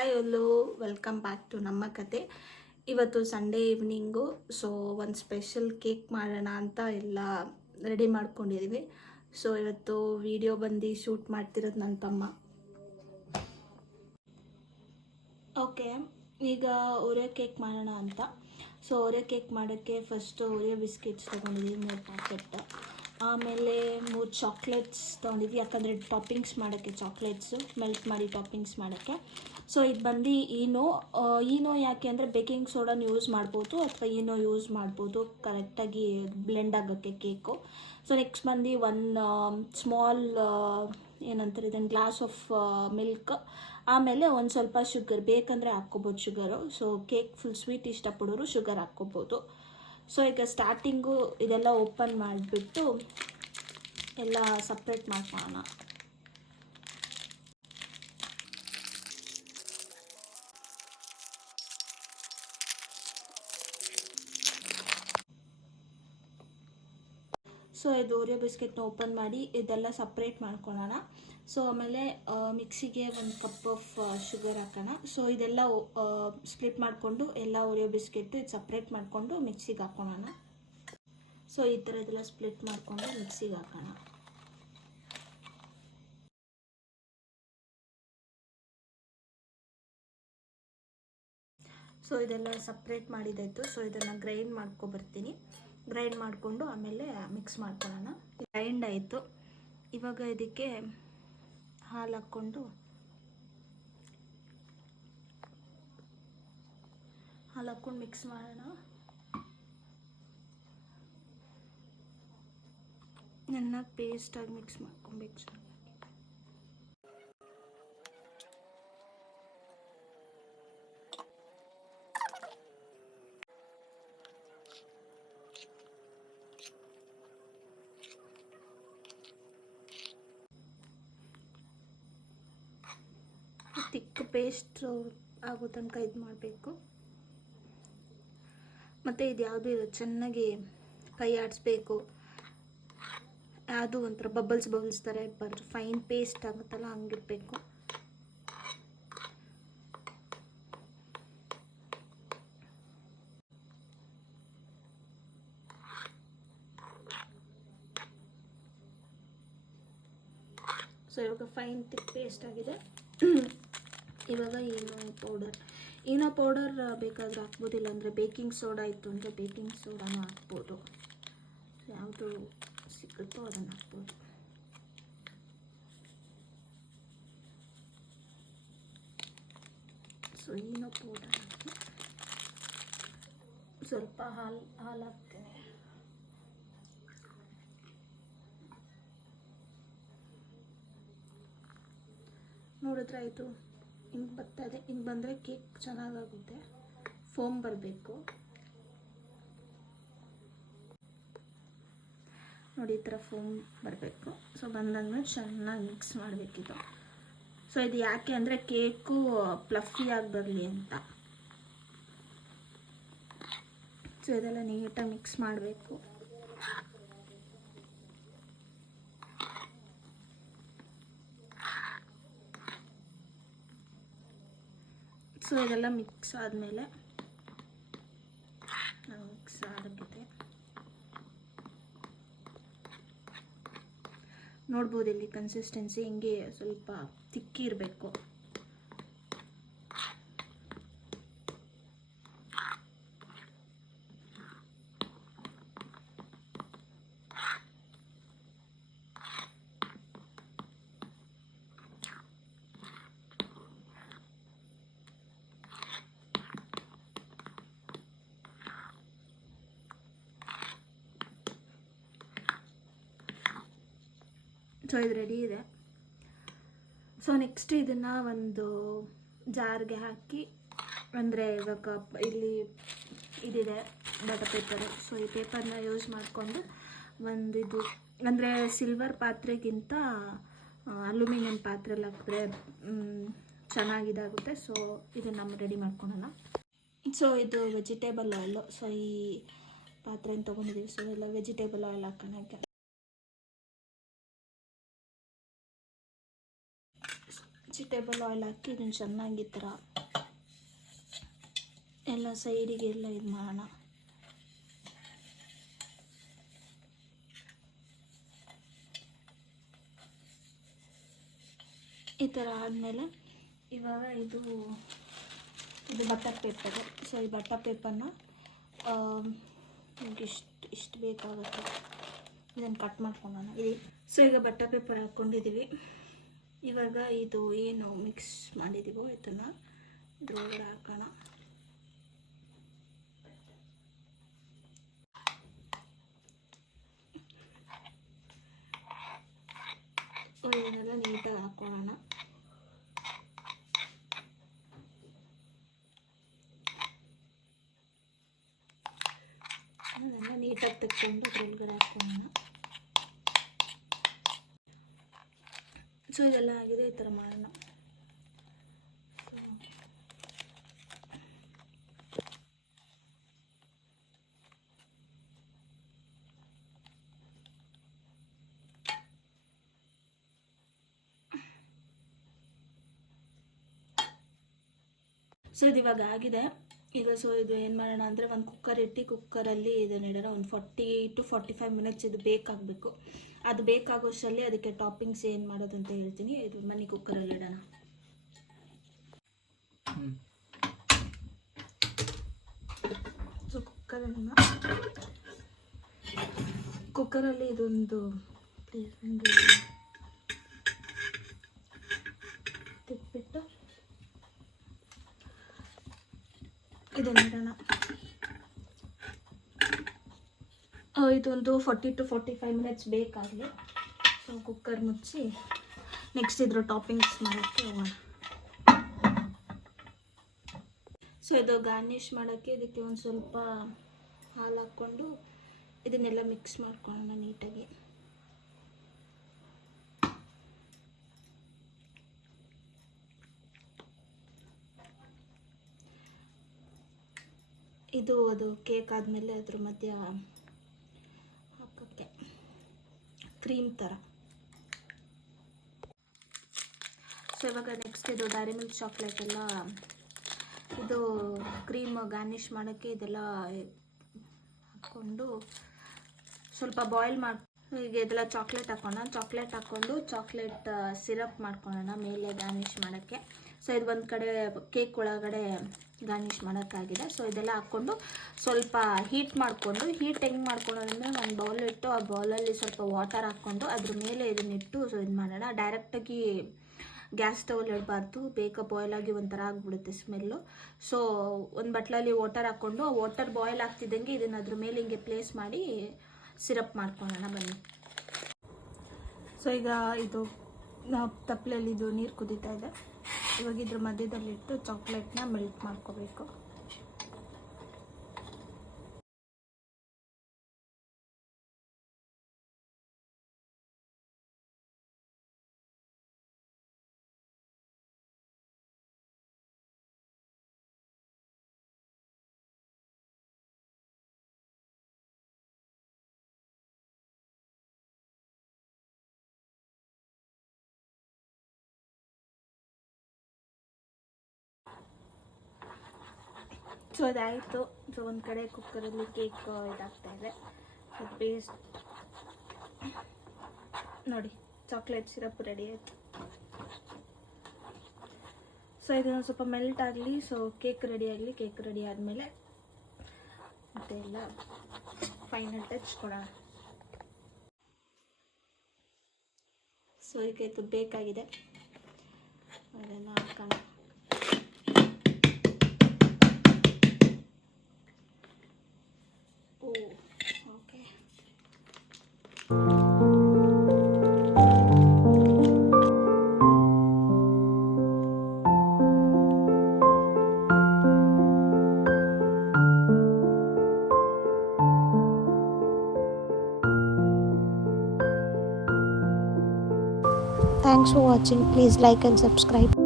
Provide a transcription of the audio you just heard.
Hi ಎಲ್ಲೋ, welcome back to ನಮ್ಮ ಕತೆ. ಇವತ್ತು ಸಂಡೇ ಈವ್ನಿಂಗು. ಸೊ ಒಂದು ಸ್ಪೆಷಲ್ ಕೇಕ್ ಮಾಡೋಣ ಅಂತ ಎಲ್ಲ ರೆಡಿ ಮಾಡ್ಕೊಂಡಿದ್ದೀವಿ. ಸೊ ಇವತ್ತು ವಿಡಿಯೋ ಬಂದು ಶೂಟ್ ಮಾಡ್ತಿರೋದು ನನ್ನ ತಮ್ಮ. ಓಕೆ, ಈಗ ಓರಿಯೋ ಕೇಕ್ ಮಾಡೋಣ ಅಂತ. ಸೊ ಓರಿಯೋ ಕೇಕ್ ಮಾಡೋಕ್ಕೆ ಫಸ್ಟು ಓರಿಯೋ ಬಿಸ್ಕೆಟ್ಸ್ ತೊಗೊಂಡಿದ್ದೀವಿ 3 ಪ್ಯಾಕೆಟ್. ಆಮೇಲೆ 3 ಚಾಕ್ಲೇಟ್ಸ್ ತೊಗೊಂಡಿದ್ವಿ, ಯಾಕಂದರೆ ಟಾಪಿಂಗ್ಸ್ ಮಾಡೋಕ್ಕೆ ಚಾಕ್ಲೇಟ್ಸು ಮೆಲ್ಟ್ ಮಾಡಿ ಟಾಪಿಂಗ್ಸ್ ಮಾಡೋಕ್ಕೆ. ಸೊ ಇದು ಬಂದು ಈನೋ ಯಾಕೆ ಅಂದರೆ ಬೇಕಿಂಗ್ ಸೋಡಾನ ಯೂಸ್ ಮಾಡ್ಬೋದು ಅಥವಾ ಈನೋ ಯೂಸ್ ಮಾಡ್ಬೋದು ಕರೆಕ್ಟಾಗಿ ಬ್ಲೆಂಡ್ ಆಗೋಕ್ಕೆ ಕೇಕು. ಸೊ ನೆಕ್ಸ್ಟ್ ಬಂದು ಒಂದು ಸ್ಮಾಲ್ ಏನಂತಾರೆ ಇದನ್ನು ಗ್ಲಾಸ್ ಆಫ್ ಮಿಲ್ಕ್, ಆಮೇಲೆ ಒಂದು ಸ್ವಲ್ಪ ಶುಗರ್ ಬೇಕಂದರೆ ಹಾಕ್ಕೋಬೋದು sugar. So cake full sweet ಇಷ್ಟಪಡೋರು ಶುಗರ್ ಹಾಕ್ಕೋಬೋದು. ಸೊ ಈಗ ಸ್ಟಾರ್ಟಿಂಗು ಇದೆಲ್ಲ ಓಪನ್ ಮಾಡಿಬಿಟ್ಟು ಎಲ್ಲ ಸಪ್ರೇಟ್ ಮಾಡ್ಕೊಳ್ಳೋಣ. ಸೊ ಇದು ಓರಿಯೋ ಬಿಸ್ಕೆಟ್ನ ಓಪನ್ ಮಾಡಿ ಇದೆಲ್ಲ ಸಪ್ರೇಟ್ ಮಾಡ್ಕೊಳ್ಳೋಣ. ಸೊ ಆಮೇಲೆ ಮಿಕ್ಸಿಗೆ 1 ಕಪ್ ಆಫ್ ಶುಗರ್ ಹಾಕೋಣ. ಸೊ ಇದೆಲ್ಲ ಸ್ಪ್ಲಿಟ್ ಮಾಡಿಕೊಂಡು ಎಲ್ಲ ಓರಿಯೋ ಬಿಸ್ಕೆಟ್ ಇದು ಸಪ್ರೇಟ್ ಮಾಡಿಕೊಂಡು ಮಿಕ್ಸಿಗೆ ಹಾಕೊಳ್ಳೋಣ. ಸೊ ಈ ಥರ ಇದೆಲ್ಲ ಸ್ಪ್ಲಿಟ್ ಮಾಡಿಕೊಂಡು ಮಿಕ್ಸಿಗೆ ಹಾಕೋಣ. ಸೊ ಇದೆಲ್ಲ ಸಪ್ರೇಟ್ ಮಾಡಿದ್ದಾಯಿತು. ಸೊ ಇದನ್ನು ಗ್ರೈಂಡ್ ಮಾಡ್ಕೊಬರ್ತೀನಿ. ಗ್ರೈಂಡ್ ಮಾಡಿಕೊಂಡು ಆಮೇಲೆ ಮಿಕ್ಸ್ ಮಾಡ್ಕೊಳ್ಳೋಣ. ಗ್ರೈಂಡ್ ಆಯಿತು. ಇವಾಗ ಇದಕ್ಕೆ ಹಾಲು ಹಾಕ್ಕೊಂಡು ಮಿಕ್ಸ್ ಮಾಡೋಣ. ನನ್ನ ಪೇಸ್ಟಾಗಿ ಮಿಕ್ಸ್ ಮಾಡ್ಕೊಬೇಕು. ತಿಕ್ಕ ಪೇಸ್ಟ್ ಆಗೋ ತನಕ ಇದು ಮಾಡಬೇಕು. ಮತ್ತು ಇದು ಯಾವುದು ಚೆನ್ನಾಗಿ ಕೈ ಆಡಿಸ್ಬೇಕು. ಯಾವುದು ಒಂಥರ ಬಬಲ್ಸ್ ಥರ ಫೈನ್ ಪೇಸ್ಟ್ ಆಗುತ್ತಲ್ಲ ಹಂಗಿರಬೇಕು. ಸೊ ಇವಾಗ ಫೈನ್ ತಿಕ್ ಪೇಸ್ಟ್ ಆಗಿದೆ. ಇವಾಗ ಈನೋ ಪೌಡರ್ ಬೇಕಾದರೆ ಹಾಕ್ಬೋದು, ಇಲ್ಲಾಂದರೆ ಬೇಕಿಂಗ್ ಸೋಡಾ ಇತ್ತು ಅಂದರೆ ಬೇಕಿಂಗ್ ಸೋಡಾನು ಹಾಕ್ಬೋದು. ಯಾವುದು ಸಿಗುತ್ತೋ ಅದನ್ನು ಹಾಕ್ಬೋದು. ಸೊ ಈನೋ ಪೌಡರ್ ಹಾಕಿ ಸ್ವಲ್ಪ ಹಾಲು ಹಾಕ್ತೇನೆ. ನೋಡಿದ್ರೆ ಆಯಿತು, ಹಿಂಗೆ ಬರ್ತದೆ. ಹಿಂಗೆ ಬಂದರೆ ಕೇಕ್ ಚೆನ್ನಾಗಾಗುತ್ತೆ. ಫೋಮ್ ಬರಬೇಕು ನೋಡಿ, ಈ ಥರ ಫೋಮ್ ಬರಬೇಕು. ಸೊ ಬಂದಾದ್ಮೇಲೆ ಚೆನ್ನಾಗಿ ಮಿಕ್ಸ್ ಮಾಡಬೇಕಿದು. ಸೊ ಇದು ಯಾಕೆ ಅಂದರೆ ಕೇಕು ಫ್ಲಫಿಯಾಗಿ ಬರಲಿ ಅಂತ. ಸೊ ಇದೆಲ್ಲ ನೀಟಾಗಿ ಮಿಕ್ಸ್ ಮಾಡಬೇಕು. ಸೊ ಇದೆಲ್ಲ ಮಿಕ್ಸ್ ಆದಮೇಲೆ ಆಗಿದೆ ನೋಡ್ಬೋದು. ಇಲ್ಲಿ ಕನ್ಸಿಸ್ಟೆನ್ಸಿ ಹಿಂಗೆ ಸ್ವಲ್ಪ ತಿಕ್ಕಿರಬೇಕು. ಸೊ ಇದು ರೆಡಿ ಇದೆ. ಸೊ ನೆಕ್ಸ್ಟ್ ಇದನ್ನು ಒಂದು ಜಾರ್ಗೆ ಹಾಕಿ, ಅಂದರೆ ಇವಾಗ ಇಲ್ಲಿ ಇದಿದೆ ಬಟರ್ ಪೇಪರು. ಸೊ ಈ ಪೇಪರ್ನ ಯೂಸ್ ಮಾಡಿಕೊಂಡು ಇದು ಅಂದರೆ ಸಿಲ್ವರ್ ಪಾತ್ರೆಗಿಂತ ಅಲ್ಯೂಮಿನಿಯಂ ಪಾತ್ರೆಯಲ್ಲಿ ಹಾಕಿದ್ರೆ ಚೆನ್ನಾಗಿದಾಗುತ್ತೆ. ಸೊ ಇದನ್ನು ನಾವು ರೆಡಿ ಮಾಡ್ಕೊಳ್ಳೋಣ. ಸೊ ಇದು ವೆಜಿಟೇಬಲ್ ಆಯಿಲು. ಸೊ ಈ ಪಾತ್ರೆನ ತೊಗೊಂಡಿದ್ದೀವಿ. ಸೊ ಎಲ್ಲ ವೆಜಿಟೇಬಲ್ ಆಯಿಲ್ ಹಾಕೋಣ. ವೆಜಿಟೇಬಲ್ ಆಯಿಲ್ ಹಾಕಿ ಇದನ್ನು ಚೆನ್ನಾಗಿ ಈ ಥರ ಎಲ್ಲ ಸೈಡಿಗೆ ಎಲ್ಲ ಇದು ಮಾಡೋಣ. ಈ ಥರ ಆದಮೇಲೆ ಇವಾಗ ಇದು ಬಟರ್ ಪೇಪರ್. ಸೊ ಈ ಬಟರ್ ಪೇಪರ್ನ ಇಷ್ಟು ಬೇಕಾಗುತ್ತೆ, ಇದನ್ನು ಕಟ್ ಮಾಡ್ಕೊಳ್ಳೋಣ. ಸೊ ಈಗ ಬಟರ್ ಪೇಪರ್ ಹಾಕ್ಕೊಂಡಿದ್ದೀವಿ. ಇವಾಗ ಇದು ಏನು ಮಿಕ್ಸ್ ಮಾಡಿದ್ದೀವೋ ಇದನ್ನು ಇದ್ರೊಳಗಡೆ ಹಾಕೋಣ. ಇದನ್ನೆಲ್ಲ ನೀಟಾಗಿ ಹಾಕ್ಕೊಳ್ಳೋಣ. ಅದನ್ನು ನೀಟಾಗಿ ತೆಕ್ಕೊಂಡು ಅದ್ರೊಳಗಡೆ ಹಾಕ್ಕೊಳ್ಳೋಣ. ಸೊ ಇದೆಲ್ಲ ಆಗಿದೆ, ಈ ಥರ ಮಾಡೋಣ. ಸೊ ಇದು ಇವಾಗ ಆಗಿದೆ. ಈಗ ಸೊ ಇದು ಏನು ಮಾಡೋಣ ಅಂದರೆ ಒಂದು ಕುಕ್ಕರ್ ಇಟ್ಟು ಕುಕ್ಕರಲ್ಲಿ ಇದನ್ನು ಇಡೋಣ. ಒಂದು 40 to 45 ಮಿನಿಟ್ಸ್ ಇದು ಬೇಕಾಗಬೇಕು. ಅದು ಬೇಕಾಗೋಷ್ಟರಲ್ಲಿ ಅದಕ್ಕೆ ಟಾಪಿಂಗ್ಸ್ ಏನು ಮಾಡೋದು ಅಂತ ಹೇಳ್ತೀನಿ. ಇದು ಮನೆ ಕುಕ್ಕರಲ್ಲಿ ಇಡೋಣ. ಸೊ ಕುಕ್ಕರಲ್ಲಿ ಇದೊಂದು ತಿಪ್ಪಿಟ್ಟು ಇದನ್ನು ಇಡೋಣ. ಇದೊಂದು 40 to 45 ಮಿನಿಟ್ಸ್ ಬೇಕಾಗಲಿ. ಸೊ ಕುಕ್ಕರ್ ಮುಚ್ಚಿ ನೆಕ್ಸ್ಟ್ ಇದ್ರ ಟಾಪಿಂಗ್ಸ್ ಮಾಡೋಕ್ಕೆ ಹೋಗೋಣ. ಸೊ ಇದು ಗಾರ್ನಿಷ್ ಮಾಡೋಕ್ಕೆ ಇದಕ್ಕೆ ಒಂದು ಸ್ವಲ್ಪ ಹಾಲು ಹಾಕ್ಕೊಂಡು ಇದನ್ನೆಲ್ಲ ಮಿಕ್ಸ್ ಮಾಡ್ಕೊಳ್ಳೋಣ ನೀಟಾಗಿ. ಇದು ಅದು ಕೇಕ್ ಆದಮೇಲೆ ಅದ್ರ ಮಧ್ಯ ಹಾಕೋಕ್ಕೆ ಕ್ರೀಮ್ ಥರ. ಸೊ ಇವಾಗ ನೆಕ್ಸ್ಟ್ ಇದು ಡೈರಿ ಮಿಲ್ಕ್ ಚಾಕ್ಲೇಟ್ ಎಲ್ಲ ಇದು ಕ್ರೀಮ್ ಗಾರ್ನಿಷ್ ಮಾಡೋಕ್ಕೆ ಇದೆಲ್ಲ ಹಾಕ್ಕೊಂಡು ಸ್ವಲ್ಪ ಬಾಯ್ಲ್ ಮಾಡಿ ಈಗ ಇದೆಲ್ಲ ಚಾಕ್ಲೇಟ್ ಹಾಕೋಣ. ಚಾಕ್ಲೇಟ್ ಹಾಕ್ಕೊಂಡು ಚಾಕ್ಲೇಟ್ ಸಿರಪ್ ಮಾಡ್ಕೊಳ್ಳೋಣ ಮೇಲೆ ಗಾರ್ನಿಷ್ ಮಾಡೋಕ್ಕೆ. ಸೊ ಇದು ಒಂದು ಕಡೆ ಕೇಕ್ ಒಳಗಡೆ ಗಾರ್ನಿಷ್ ಮಾಡೋಕ್ಕಾಗಿದೆ. ಸೊ ಇದೆಲ್ಲ ಹಾಕ್ಕೊಂಡು ಸ್ವಲ್ಪ ಹೀಟ್ ಮಾಡಿಕೊಂಡು, ಹೀಟ್ ಹೆಂಗೆ ಮಾಡ್ಕೊಳ್ಳೋದಂದರೆ ಒಂದು ಬೌಲ್ ಇಟ್ಟು ಆ ಬೌಲಲ್ಲಿ ಸ್ವಲ್ಪ ವಾಟರ್ ಹಾಕ್ಕೊಂಡು ಅದ್ರ ಮೇಲೆ ಇದನ್ನಿಟ್ಟು ಸೊ ಇದು ಮಾಡೋಣ. ಡೈರೆಕ್ಟಾಗಿ ಗ್ಯಾಸ್ ಸ್ಟವಲ್ಲಿ ಇಡಬಾರ್ದು, ಬೇಗ ಬಾಯ್ಲ್ ಆಗಿ ಒಂಥರ ಆಗಿಬಿಡುತ್ತೆ ಸ್ಮೆಲ್ಲು. ಸೊ ಒಂದು ಬಟ್ಲಲ್ಲಿ ವಾಟರ್ ಹಾಕ್ಕೊಂಡು ಆ ವಾಟರ್ ಬಾಯ್ಲ್ ಆಗ್ತಿದ್ದಂಗೆ ಇದನ್ನು ಅದ್ರ ಮೇಲೆ ಹಿಂಗೆ ಪ್ಲೇಸ್ ಮಾಡಿ ಸಿರಪ್ ಮಾಡ್ಕೊಳ್ಳೋಣ ಬನ್ನಿ. ಸೊ ಈಗ ಇದು ತಪ್ಪಲಲ್ಲಿ ಇದು ನೀರು ಕುದೀತಾ ಇದೆ. ಇವಾಗ ಇದ್ರ ಮಧ್ಯದಲ್ಲಿಟ್ಟು ಚಾಕ್ಲೇಟ್ನ ಮೆಲ್ಟ್ ಮಾಡ್ಕೋಬೇಕು. ಸೊ ಅದಾಯಿತು. ಸೊ ಒಂದು ಕಡೆ ಕುಕ್ಕರಲ್ಲಿ ಕೇಕ್ ಇದಾಗ್ತಾ ಇದೆ. ಸೊ ಪೇಸ್ಟ್ ನೋಡಿ, ಚಾಕ್ಲೇಟ್ ಸಿರಪ್ ರೆಡಿ ಆಯಿತು. ಸೊ ಇದನ್ನು ಸ್ವಲ್ಪ ಮೆಲ್ಟ್ ಆಗಲಿ. ಸೊ ಕೇಕ್ ರೆಡಿ ಆಗಲಿ. ಕೇಕ್ ರೆಡಿ ಆದಮೇಲೆ ಮತ್ತೆ ಎಲ್ಲ ಫೈನಲ್ ಟಚ್ ಕೊಡೋಣ. ಸೊ ಇದಕ್ಕೆ ಇದು ಬೇಕಾಗಿದೆ, ಅದನ್ನು ಹಾಕೋಣ. Okay. Thanks for watching. Please like and subscribe.